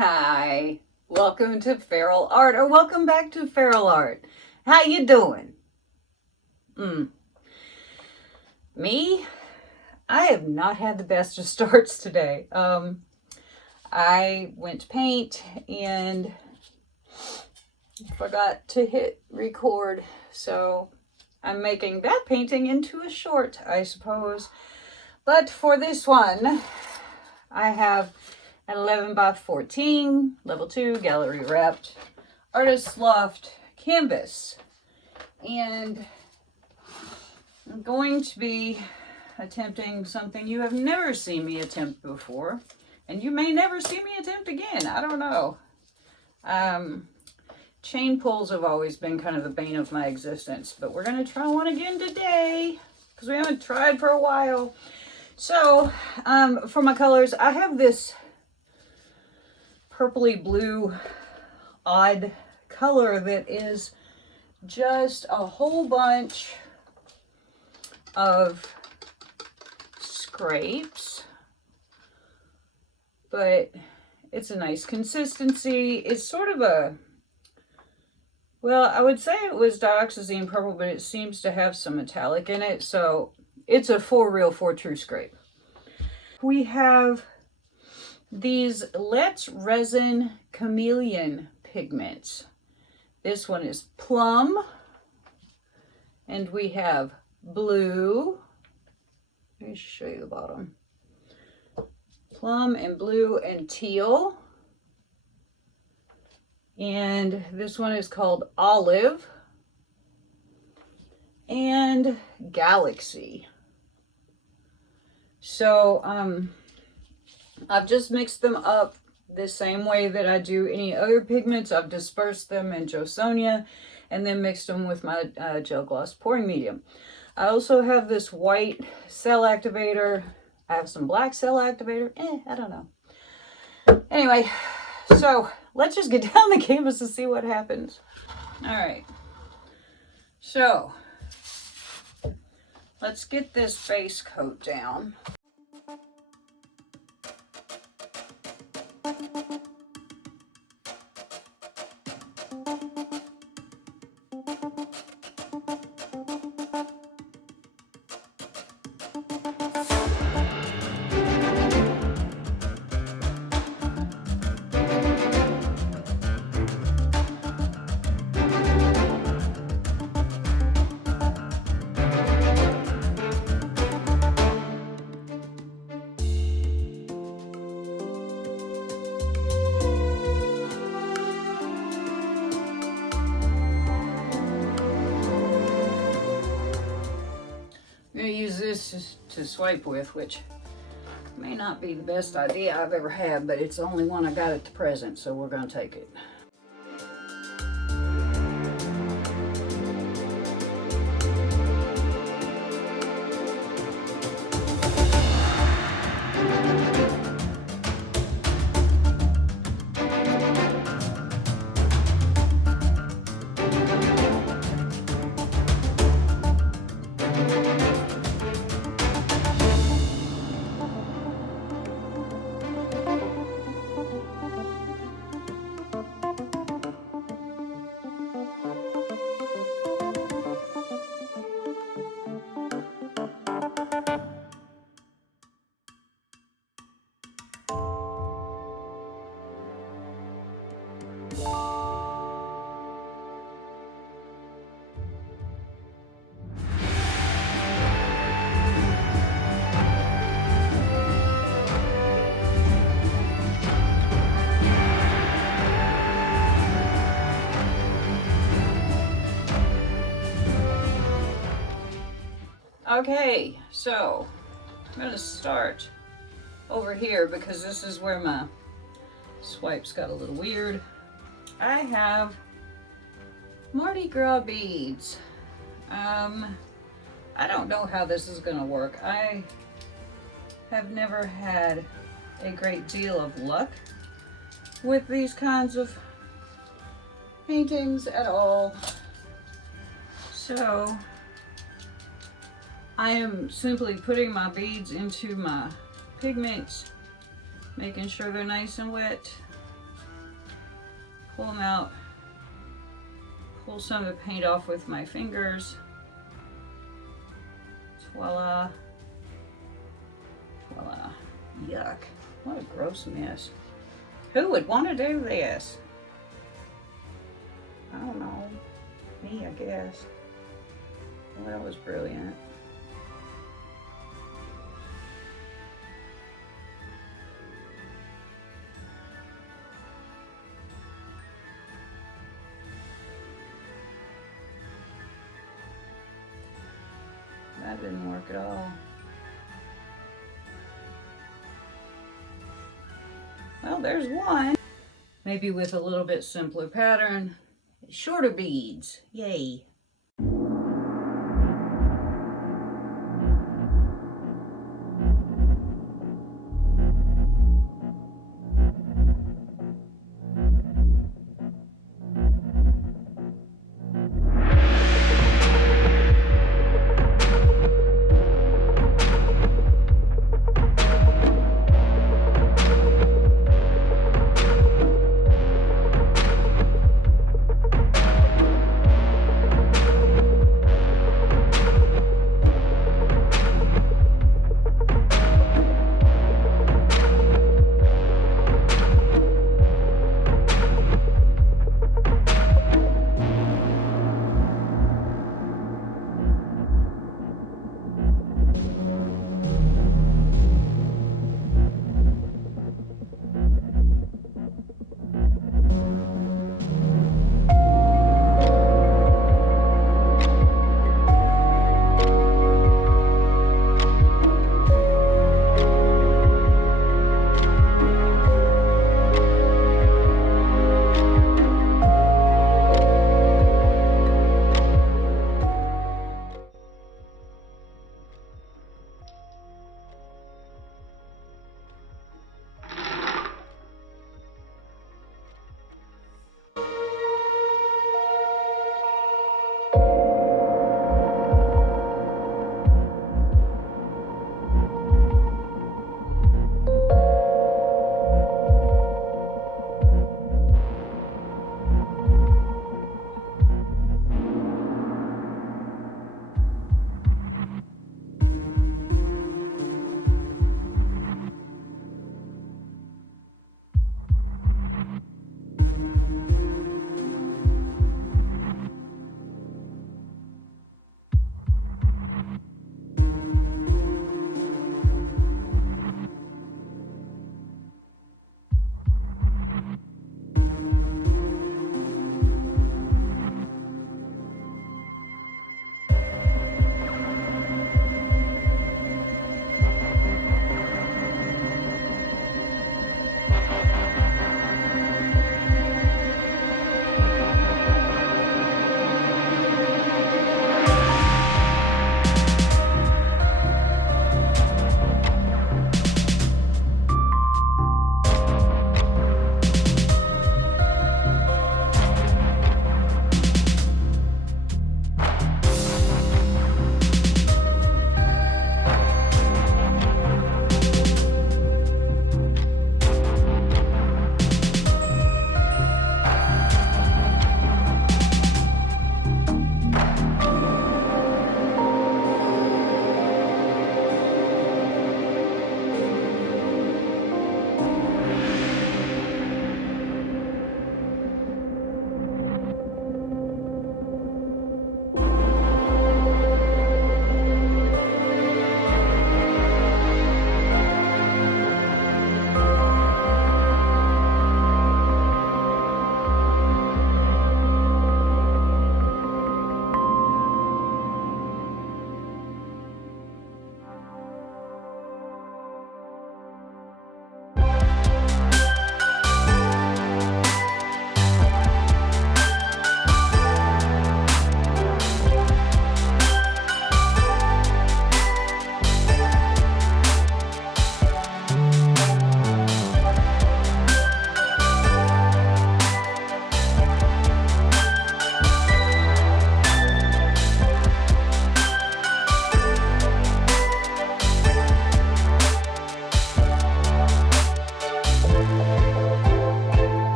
Hi, welcome to Feral Art, or welcome back to Feral Art. How you doing? Me? I have not had the best of starts today. I went to paint and forgot to hit record, so I'm making that painting into a short, I suppose. But for this one, I have an 11 by 14, level 2, gallery wrapped, artist loft canvas. And I'm going to be attempting something you have never seen me attempt before. And you may never see me attempt again. I don't know. Chain pulls have always been kind of the bane of my existence. But we're going to try one again today, because we haven't tried for a while. So, for my colors, I have this purpley blue odd color that is just a whole bunch of scrapes, but it's a nice consistency. It's sort of a, well, I would say it was dioxazine purple, but it seems to have some metallic in it, so it's a for true scrape. We have these Let's Resin Chameleon pigments. This one is plum, and we have blue. Let me show you the bottom. Plum and blue and teal. And this one is called olive and galaxy. So, I've just mixed them up the same way that I do any other pigments. I've dispersed them in Josonia and then mixed them with my gel gloss pouring medium. I also have this white cell activator. I have some black cell activator. I don't know. Anyway, so let's just get down the canvas and see what happens. All right. So let's get this base coat down. I'm going to use this to swipe with, which may not be the best idea I've ever had, but it's the only one I got at the present, so we're going to take it. Okay, so I'm going to start over here because this is where my swipes got a little weird. I have Mardi Gras beads. I don't know how this is going to work. I have never had a great deal of luck with these kinds of paintings at all. So I am simply putting my beads into my pigments, making sure they're nice and wet, pull them out, pull some of the paint off with my fingers. Voila. Voila. Yuck. What a gross mess. Who would want to do this? I don't know. Me, I guess. Well, that was brilliant. That didn't work at all. Well, there's one. Maybe with a little bit simpler pattern. Shorter beads. Yay.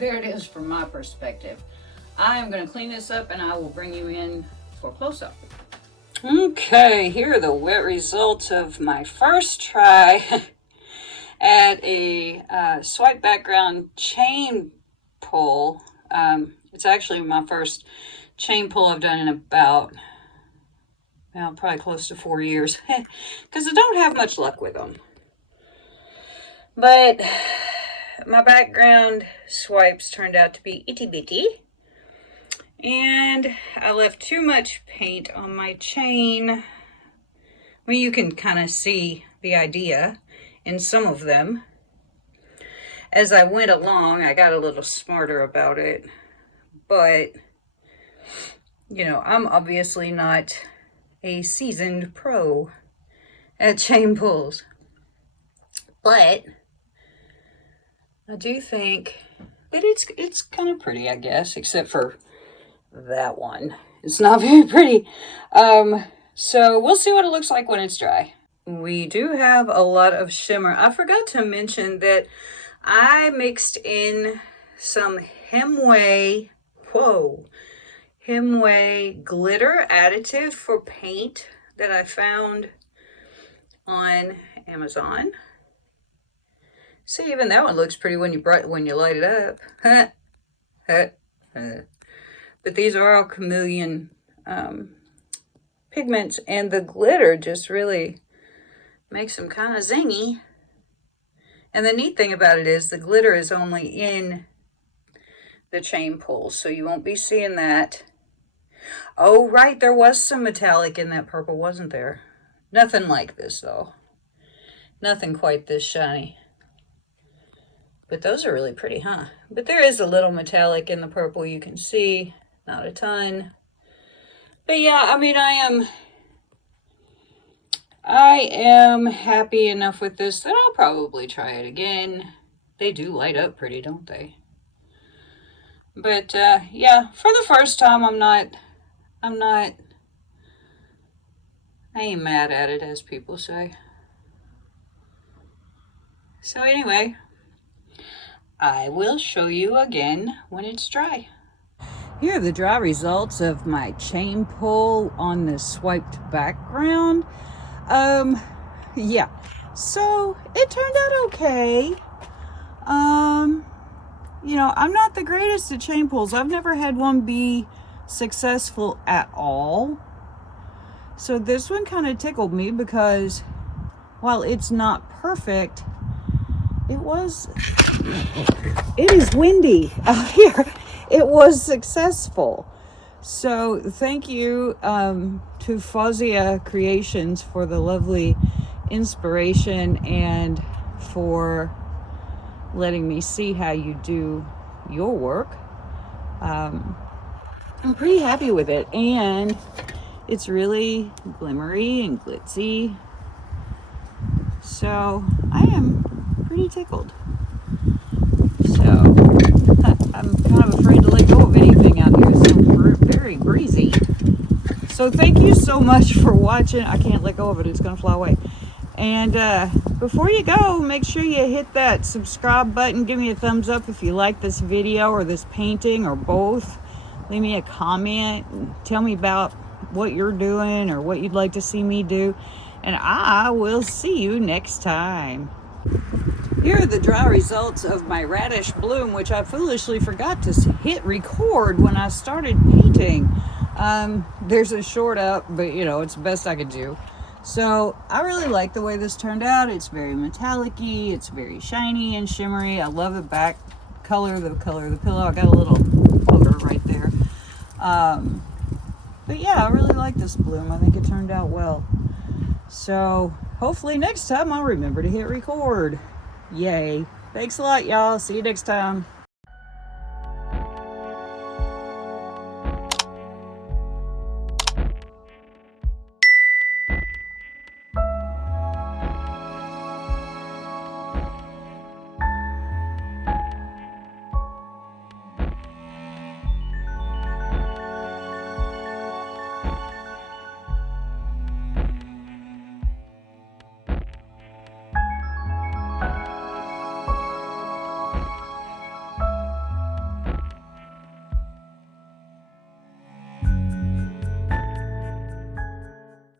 there it is from my perspective. I am going to clean this up and I will bring you in for a close-up. Okay, here are the wet results of my first try at a swipe background chain pull. It's actually my first chain pull I've done in about, well, probably close to 4 years, because I don't have much luck with them. But my background swipes turned out to be itty bitty, and I left too much paint on my chain. Well, you can kind of see the idea in some of them. As I went along, I got a little smarter about it, but you know, I'm obviously not a seasoned pro at chain pulls, but I do think that it's kind of pretty, I guess, except for that one. It's not very pretty. So we'll see what it looks like when it's dry. We do have a lot of shimmer. I forgot to mention that I mixed in some Hemway glitter additive for paint that I found on Amazon. See, even that one looks pretty when you light it up. But these are all chameleon pigments, and the glitter just really makes them kind of zingy. And the neat thing about it is the glitter is only in the chain pulls, so you won't be seeing that. Oh, right, there was some metallic in that purple, wasn't there? Nothing like this, though. Nothing quite this shiny. But those are really pretty, huh? But there is a little metallic in the purple, you can see. Not a ton. But yeah, I mean, I am happy enough with this that I'll probably try it again. They do light up pretty, don't they? But yeah, for the first time, I ain't mad at it, as people say. So anyway, I will show you again when it's dry. Here are the dry results of my chain pull on this swiped background. Yeah, so it turned out okay. You know, I'm not the greatest at chain pulls. I've never had one be successful at all. So this one kind of tickled me because while it's not perfect, it is windy out here. It was successful. So thank you to Posies Creations for the lovely inspiration and for letting me see how you do your work. I'm pretty happy with it, and it's really glimmery and glitzy. So I am pretty tickled. So I'm kind of afraid to let go of anything out here. It's so very breezy. So thank you so much for watching. I can't let go of it. It's going to fly away. And before you go, make sure you hit that subscribe button. Give me a thumbs up if you like this video or this painting or both. Leave me a comment and tell me about what you're doing or what you'd like to see me do. And I will see you next time. Here are the dry results of my radish bloom, which I foolishly forgot to hit record when I started painting. There's a short up, but you know, it's the best I could do. So I really like the way this turned out. It's very metallic-y, it's very shiny and shimmery. I love the back color of the pillow. I got a little floater right there. But yeah, I really like this bloom. I think it turned out well. So hopefully next time I'll remember to hit record. Yay. Thanks a lot, y'all. See you next time.